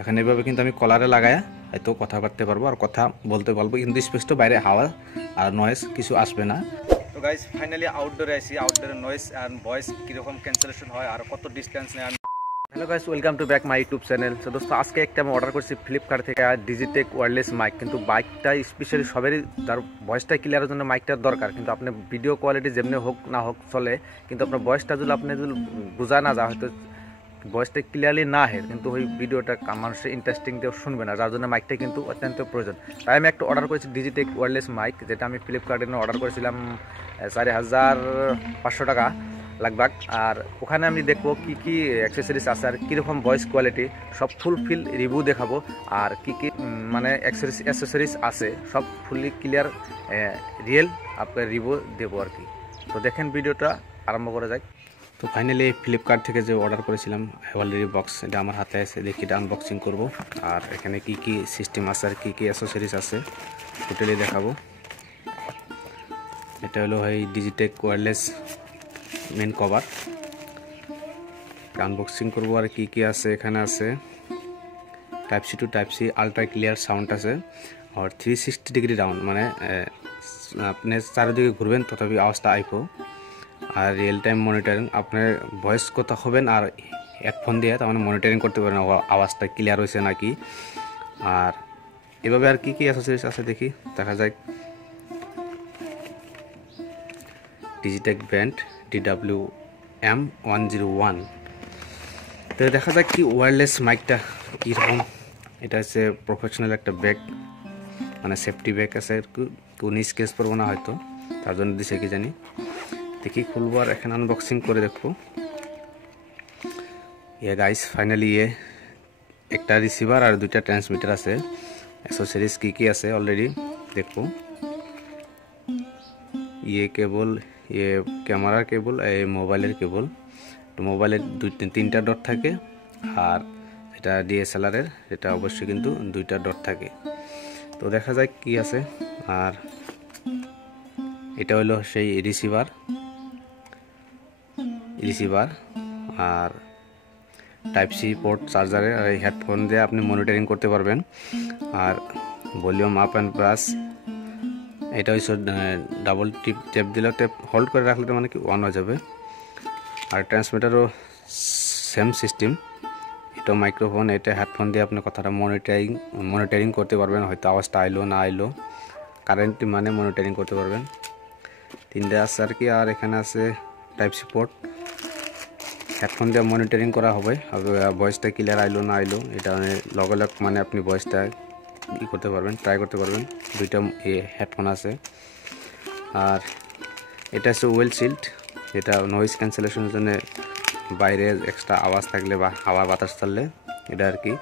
এখন এইভাবে কিন্তু আমি কলারে লাগায়া হয়তো কথা বলতে পারবো আর কথা বলতে পারবো, কিন্তু স্পষ্ট বাইরে হাওয়া আর নয়েজ কিছু আসবে না। তো গাইস ফাইনালি আউটডোরে আসি, আউটডোরে নয়েজ আর ভয়েস কীরকম ক্যান্সেলেশন হয় আর কত ডিস্টেন্স নেয়। Hello guys, welcome to back my YouTube channel. So दोस्तों आज के एक अर्डर कर फ्लिपकार्ट থেকে ডিজিটেক ওয়্যারলেস মাইক, কিন্তু বাইকটা স্পেশালি সবারই তার ভয়েসটা ক্লিয়ারের জন্য মাইকটার দরকার। কিন্তু আপনি ভিডিও কোয়ালিটি যেমনি হোক না হোক চলে, কিন্তু আপনার ভয়েসটা যদি আপনি যদি বোঝা না যায়, হয়তো ভয়েসটা ক্লিয়ারলি না হয়, কিন্তু ওই ভিডিওটা মানুষের ইন্টারেস্টিং দিয়ে শুনবে না, যার জন্য মাইকটা কিন্তু অত্যন্ত প্রয়োজন। তাই আমি একটা অর্ডার করেছি ডিজিটেক ওয়্যারলেস মাইক, যেটা আমি ফ্লিপকার্টে অর্ডার করেছিলাম 4500 টাকা লাগবাক। আর ওখানে আমি দেখবো কি কি অ্যাক্সেসরিজ আছে আর কীরকম ভয়েস কোয়ালিটি, সব ফুলফিল রিভিউ দেখাবো। আর কি কি মানে অ্যাক্সেসরিজ আছে সব ফুললি ক্লিয়ার রিয়েল আপনার রিভিউ দেবো আর কি। তো দেখেন ভিডিওটা আরম্ভ করা যায়। তো ফাইনালি ফ্লিপকার্ট থেকে যে অর্ডার করেছিলাম অলরেডি বক্স, এটা আমার হাতে আছে, দেখি এটা আনবক্সিং করব। আর এখানে কি কি সিস্টেম আছে আর কি কি অ্যাক্সেসরিজ আছে টোটালি দেখাবো। এটা হলো এই Digitek wireless main cover, unboxing করবো। আর কি কি আছে এখানে আছে type C to type C, ultra clear sound আছে, আর 360 ডিগ্রি রাউন্ড, মানে আপনি চারিদিকে ঘুরবেন তথাপি আওয়াজটা আইবো। আর রিয়েল টাইম মনিটরিং, আপনার ভয়েস কথা হবেন আর হেডফোন দিয়ে তার মানে মনিটরিং করতে পারেন আওয়াজটা ক্লিয়ার হয়েছে নাকি। আর এভাবে আর কি কি অ্যাক্সেসরিজ আছে দেখি, দেখা যায়। Digitech brand DWM101। তো দেখা যাক কি ওয়্যারলেস মাইকটা কীরকম। এটা হচ্ছে প্রফেশনাল একটা ব্যাগ, মানে সেফটি ব্যাগ আছে, কোনো স্কেচ পড়বো না হয়তো, তার জন্য দিছে কি জানি। দেখি খুলবো আর এখানে আনবক্সিং করে দেখবো। গাইস ফাইনালি একটা রিসিভার আর দুইটা ট্রান্সমিটার আছে। অ্যাক্সেসরিজ কি কি আছে অলরেডি দেখবো। কেবল, ক্যামেরার কেবল, মোবাইলের কেবল। মোবাইলের তিনটা ডট থাকে, আর এটা DSLR-এর এটা অবশ্যই কিন্তু দুইটা ডট থাকে। তো দেখা যায় কি আছে। আর এটা হলো সেই রিসিভার, আর টাইপ সি পোর্ট চার্জারের, আর এই হেডফোন দিয়ে আপনি মনিটরিং করতে পারবেন। আর ভলিউম আপ অ্যান্ড ব্রাশ, এটা হচ্ছে ডাবল টেপ দিলে, টেপ হোল্ড করে রাখলে তো মানে কি অন হয়ে যাবে। আর ট্রান্সমিটারও সেম সিস্টেম, এটা মাইক্রোফোন, এটা হেডফোন দিয়ে আপনি কথাটা মনিটরিং করতে পারবেন, হয়তো আওয়াজটা আইলো না আইলো, কারেন্ট মানে মনিটরিং করতে পারবেন। তিনটে আছে আর কি। আর এখানে আছে টাইপ সি পোর্ট, হেডফোন দিয়ে মনিটরিং করা হবে, ভয়েসটা ক্লিয়ার আইলো না আইলো, এটা লগে লগ মানে আপনি ভয়েসটা করতে পারবেন, ট্রাই করতে পারবেন। দুইটা হেডফোন আছে। আর এটা হচ্ছে ওয়েল শিল্ড, এটা নয়েজ ক্যান্সেলেশনের জন্য, বাইরে এক্সট্রা আওয়াজ থাকলে বা হাওয়া বাতাস চললে এটা আর কি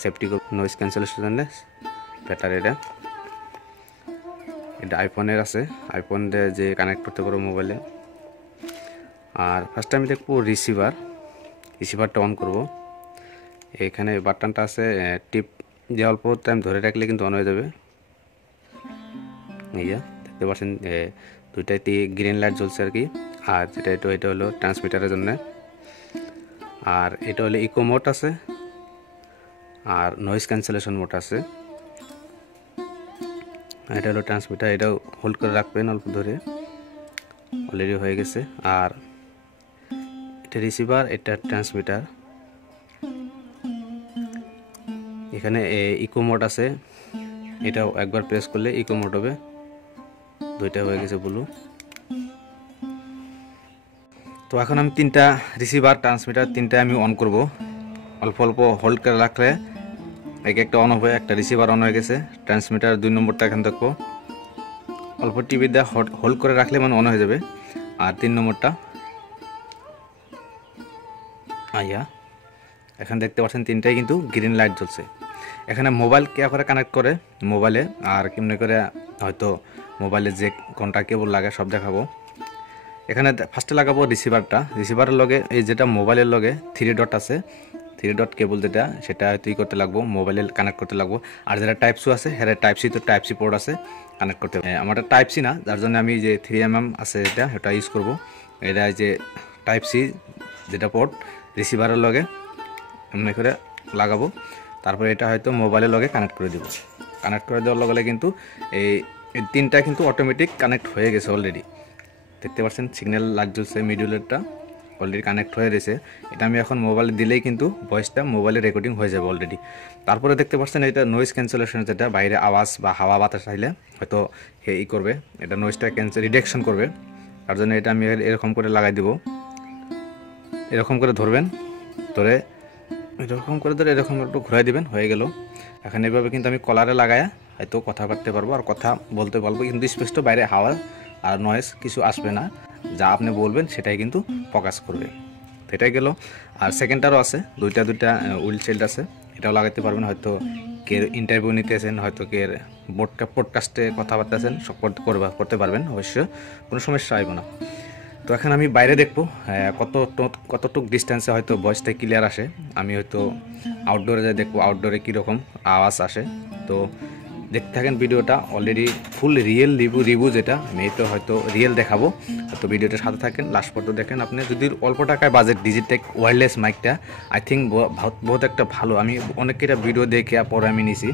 সেফটি নয়েজ ক্যান্সেলেশনের জন্য বেটার। এটা আইফোনের আছে, আইফোন দিয়ে যে কানেক্ট করতে পারো মোবাইলে। আর ফার্স্ট আমি দেখবো রিসিভারটা অন করব। এখানে বাটনটা আছে, টিপ যে অল্প টাইম ধরে রাখলে কিন্তু অন হয়ে যাবে। দেখতে পাচ্ছেন দুইটাতে গ্রিন লাইট জ্বলছে আর কি। আর এটা হলো ট্রান্সমিটারের জন্য। আর এটা হলো ইকো মোড আছে, আর নয়েজ ক্যান্সেলেশন মোড আছে। এটা হলো ট্রান্সমিটার, এটাও হোল্ড করে রাখবেন অল্প ধরে, অলরেডি হয়ে গেছে। আর এটা রিসিভার, এটা ট্রান্সমিটার। এখানে ইকো মোড আছে, এটাও একবার প্রেস করলে ইকো মোড হবে। দুইটা হয়ে গেছে ব্লু। তো এখন আমি তিনটা রিসিভার ট্রান্সমিটার তিনটা আমি অন করব। অল্প অল্প হোল্ড করে রাখলে একটা অন হবে। একটা রিসিভার অন হয়ে গেছে, ট্রান্সমিটার 2 নম্বরটা এখানে দেখবো, অল্প টিভি দিয়ে হোল্ড করে রাখলে মানে অন হয়ে যাবে। আর 3 নম্বরটা এখানে দেখতে পাচ্ছেন তিনটাই কিন্তু গ্রিন লাইট জ্বলছে। এখানে মোবাইল কে করে কানেক্ট করে মোবাইলে, আর কেমনে করে হয়তো মোবাইলে যে কোনটা কেবল লাগে সব দেখাবো। এখানে ফার্স্টে লাগাবো রিসিভারের লগে, এই যেটা মোবাইলের লগে 3 ডট আছে, 3 ডট কেবল যেটা, সেটা হয়তো করতে লাগবো, মোবাইলে কানেক্ট করতে লাগবো। আর যেটা টাইপ সি আছে সেটা টাইপ সি, তো টাইপ সি পোর্ট আছে কানেক্ট করতে। আমারটা টাইপ সি না, যার জন্য আমি যে 3mm আছে এটা ইউজ করব। এটা যে টাইপ সি যেটা পোর্ট রিসিভারের লগে এমনি করে লাগাবো। তো তারপরে এটা হয়তো মোবাইলের লগে কানেক্ট করে দিব। কানেক্ট করে দেওয়ার লগে কিন্তু এই তিনটা কিন্তু অটোমেটিক কানেক্ট হয়ে গেছে অলরেডি। দেখতে পাচ্ছেন সিগন্যাল লাইট জ্বলছে, মিডিউলেরটা অলরেডি কানেক্ট হয়ে রয়েছে। এটা আমি এখন মোবাইলে দিলেই কিন্তু ভয়েসটা মোবাইলে রেকর্ডিং হয়ে যাবে অলরেডি। তারপরে দেখতে পাচ্ছেন এটা নয়েজ ক্যান্সেলেশন, যেটা বাইরে আওয়াজ বা হাওয়া বাতাস চাইলে হয়তো ই করবে, এটা নয়েজটা রিডাকশন করবে। তার জন্য এটা আমি এরকম করে লাগাই দিব। এরকম করে ধরবেন, ধরে এরকম করে ধরে এরকম একটু ঘুরাই দিবেন, হয়ে গেল। এখন এইভাবে কিন্তু আমি কলারে লাগায়া হয়তো কথা বলতে পারবো আর কথা বলতে পারবো, কিন্তু স্পষ্ট বাইরে হাওয়া আর নয়েজ কিছু আসবে না। যা আপনি বলবেন সেটাই কিন্তু ফোকাস করবে। তো এটাই গেল। আর সেকেন্ডটারও আছে, দুইটা উইল শিল্ড আছে, এটাও লাগাতে পারবেন। হয়তো কে ইন্টারভিউ নিতেছেন, হয়তো কে পডকাস্টে কথাবার্তা আছেন, সব করতে পারবেন, অবশ্যই কোনো সমস্যা আসবে না। তো এখন আমি বাইরে দেখবো কতটুক ডিস্টেন্সে হয়তো ভয়েসটা ক্লিয়ার আসে। আমি হয়তো আউটডোরে যাই দেখবো আউটডোরে কীরকম আওয়াজ আসে। তো দেখতে থাকেন ভিডিওটা, অলরেডি ফুল রিয়েল রিভিউ যেটা আমি তো হয়তো রিয়েল দেখাবো। তো ভিডিওটার সাথে থাকেন, লাস্ট পর্যন্ত দেখেন। আপনি যদি অল্প টাকায় বাজেট ডিজিটেক ওয়্যারলেস মাইকটা আই থিঙ্ক বহুত একটা ভালো, আমি অনেকের ভিডিও দেখে পরে আমি নিছি,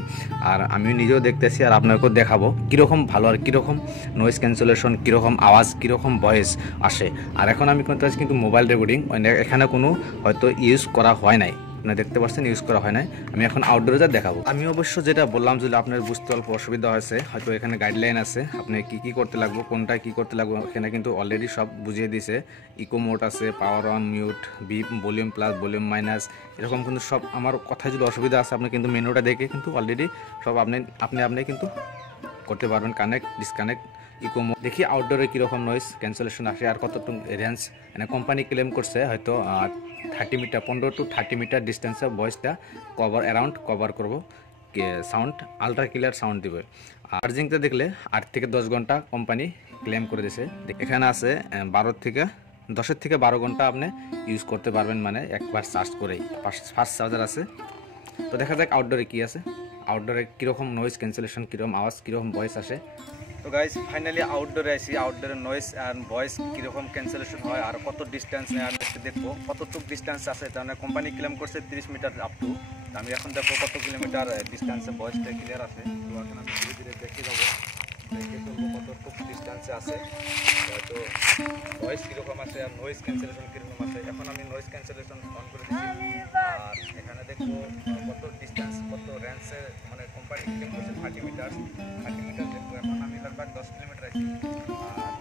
আর আমি নিজেও দেখতেছি আর আপনাকেও দেখাবো কীরকম ভালো আর কীরকম নয়েজ ক্যান্সেলেশন, কীরকম আওয়াজ, কীরকম ভয়েস আসে। আর এখন আমি কিন্তু মোবাইল রেকর্ডিং, এখানে কোনো হয়তো ইউজ করা হয় নাই, আপনারা দেখতে পাচ্ছেন ইউজ করা হয় নাই। আমি এখন আউটডোরে যা দেখাবো। আমি অবশ্য যেটা বললাম, যদি আপনার বুঝতে অল্প অসুবিধা হয়েছে, হয়তো এখানে গাইডলাইন আছে আপনি কি করতে লাগবে, কোনটা কি করতে লাগবে, এখানে কিন্তু অলরেডি সব বুঝিয়ে দিয়েছে। ইকো মোড আছে, power on, mute, beep, volume plus, volume minus, এরকম কিন্তু সব। আমার কথায় যদি অসুবিধা আছে, আপনি কিন্তু মেনুটা দেখে কিন্তু অলরেডি সব আপনি কিন্তু করতে পারবেন, কানেক্ট ডিসকানেক্ট। ইকো মোড দেখি আউটডোরে কীরকম নয়েজ ক্যান্সেলেশন আসে আর কতটুকু রেঞ্জ। মানে কোম্পানি ক্লেম করছে হয়তো 30 মিটার, 15 to 30 মিটার ডিস্টেন্সে ভয়েসটা কভার করবো, সাউন্ড আলট্রা ক্লিয়ার সাউন্ড দিবে। চার্জিংটা দেখলে 8 থেকে 10 ঘন্টা কোম্পানি ক্লেম করে দিয়েছে। এখানে আছে 10 থেকে 12 ঘন্টা আপনি ইউজ করতে পারবেন, মানে একবার চার্জ করেই। ফাস্ট চার্জার আছে। তো দেখা যাক আউটডোরে কি আছে, আউটডোরে কীরকম নয়েজ ক্যান্সেলেশন, কীরকম আওয়াজ, কীরকম ভয়েস আসে। তো গাইজ ফাইনালি আউটডোরে আসি, আউটডোরে নয়েজ আর ভয়েস কীরকম ক্যান্সেলেশন হয় আর কত ডিস্টেন্স নেই আমি দেখবো, কতটুকু ডিস্টেন্স আছে। তার মানে কোম্পানি ক্লেম করছে 30 মিটার আপ টু। আমি এখন দেখবো কত কিলোমিটার ডিস্টেন্সে ভয়েসটা ক্লিয়ার আছে। তো এখন আমি ধীরে ধীরে দেখে যাবো, দেখে চলবো কতটুকু ডিস্টেন্সে আছে, তো ভয়েস কীরকম আছে আর নয়েজ ক্যান্সেলেশন কীরকম আছে। এখন আমি নয়েজ ক্যান্সেলেশন অন করে দিচ্ছি, আর এখানে দেখবো কত ডিস্টেন্স, কত রেঞ্জে, মানে কোম্পানি ক্লেম করছে 30 মিটার দেখবো। এখন আমি लगभग 10 কিলোমিটার আছি। আর